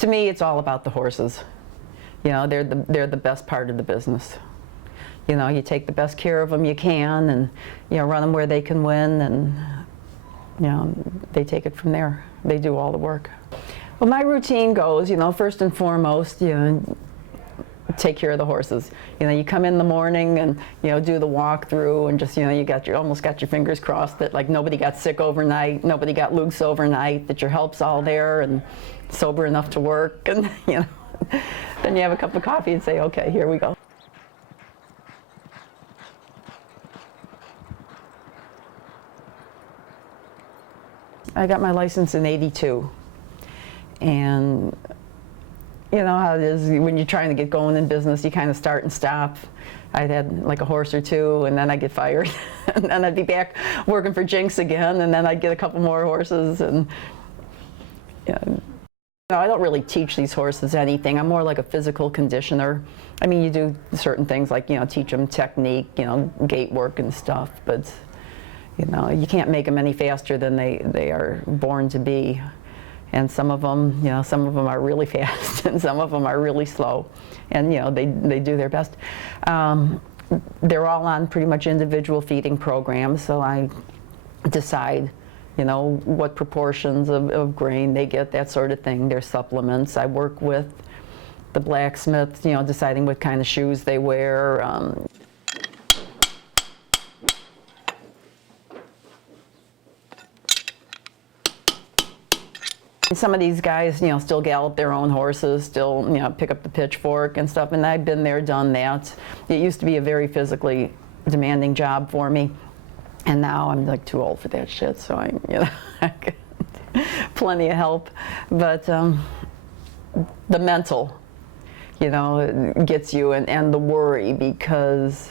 To me, it's all about the horses. You know, they're the best part of the business. You know, you take the best care of them you can, and you know, run them where they can win, and you know, they take it from there. They do all the work. Well, my routine goes, you know, first and foremost, you know, take care of the horses. You know, you come in the morning and, you know, do the walkthrough, and just, you know, you almost got your fingers crossed that like nobody got sick overnight, nobody got loose overnight, that your help's all there and sober enough to work, and you know, then you have a cup of coffee and say, okay, here we go. I got my license in '82, and you know how it is when you're trying to get going in business, you kind of start and stop. I'd had like a horse or two, and then I'd get fired, and then I'd be back working for Jinx again, and then I'd get a couple more horses, and you know, I don't really teach these horses anything. I'm more like a physical conditioner. I mean, you do certain things like, you know, teach them technique, you know, gait work and stuff, but you know, you can't make them any faster than they are born to be. And some of them, you know, some of them are really fast, and some of them are really slow, and you know, they do their best. They're all on pretty much individual feeding programs, so I decide, you know, what proportions of grain they get, that sort of thing. Their supplements. I work with the blacksmith, you know, deciding what kind of shoes they wear. Some of these guys, you know, still gallop their own horses, still, you know, pick up the pitchfork and stuff, and I've been there, done that. It used to be a very physically demanding job for me, and now I'm like too old for that shit, so I, you know, I get plenty of help. But the mental, you know, gets you, and the worry, because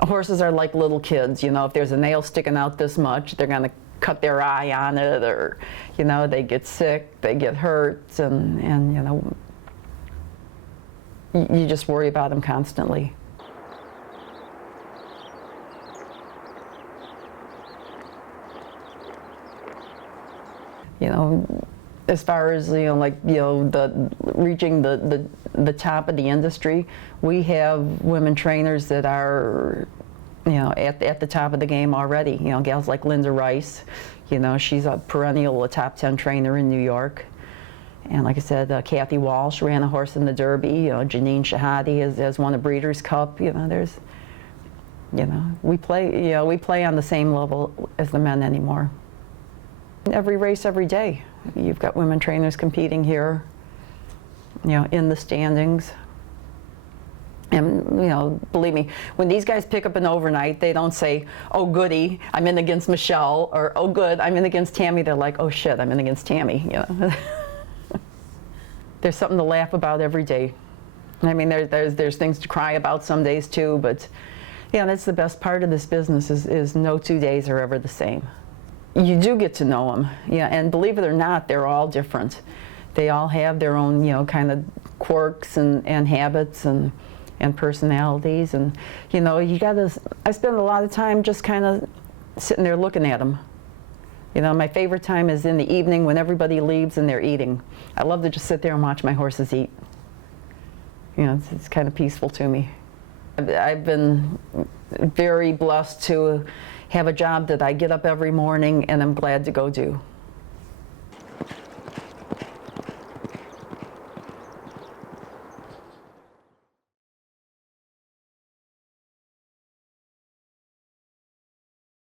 horses are like little kids, you know, if there's a nail sticking out this much, they're gonna cut their eye on it, or you know, they get sick, they get hurt, and you know, you just worry about them constantly. You know, as far as, you know, like, you know, reaching the top of the industry, we have women trainers that are, you know, at the top of the game already. You know, gals like Linda Rice, you know, she's a perennial top 10 trainer in New York. And like I said, Kathy Walsh ran a horse in the Derby. You know, Janine Shahadi has won a Breeders' Cup. You know, there's, you know, we play on the same level as the men anymore. Every race, every day, you've got women trainers competing here, you know, in the standings. And, you know, believe me, when these guys pick up an overnight, they don't say, oh goody, I'm in against Michelle, or oh good, I'm in against Tammy. They're like, oh shit, I'm in against Tammy, you know. There's something to laugh about every day. I mean, there's things to cry about some days too, but, you know, that's the best part of this business is no 2 days are ever the same. You do get to know them, yeah, and believe it or not, they're all different. They all have their own, you know, kind of quirks and habits and personalities, and you know, I spend a lot of time just kind of sitting there looking at them. You know, my favorite time is in the evening when everybody leaves and they're eating. I love to just sit there and watch my horses eat. You know, it's kind of peaceful to me. I've been very blessed to have a job that I get up every morning and I'm glad to go do.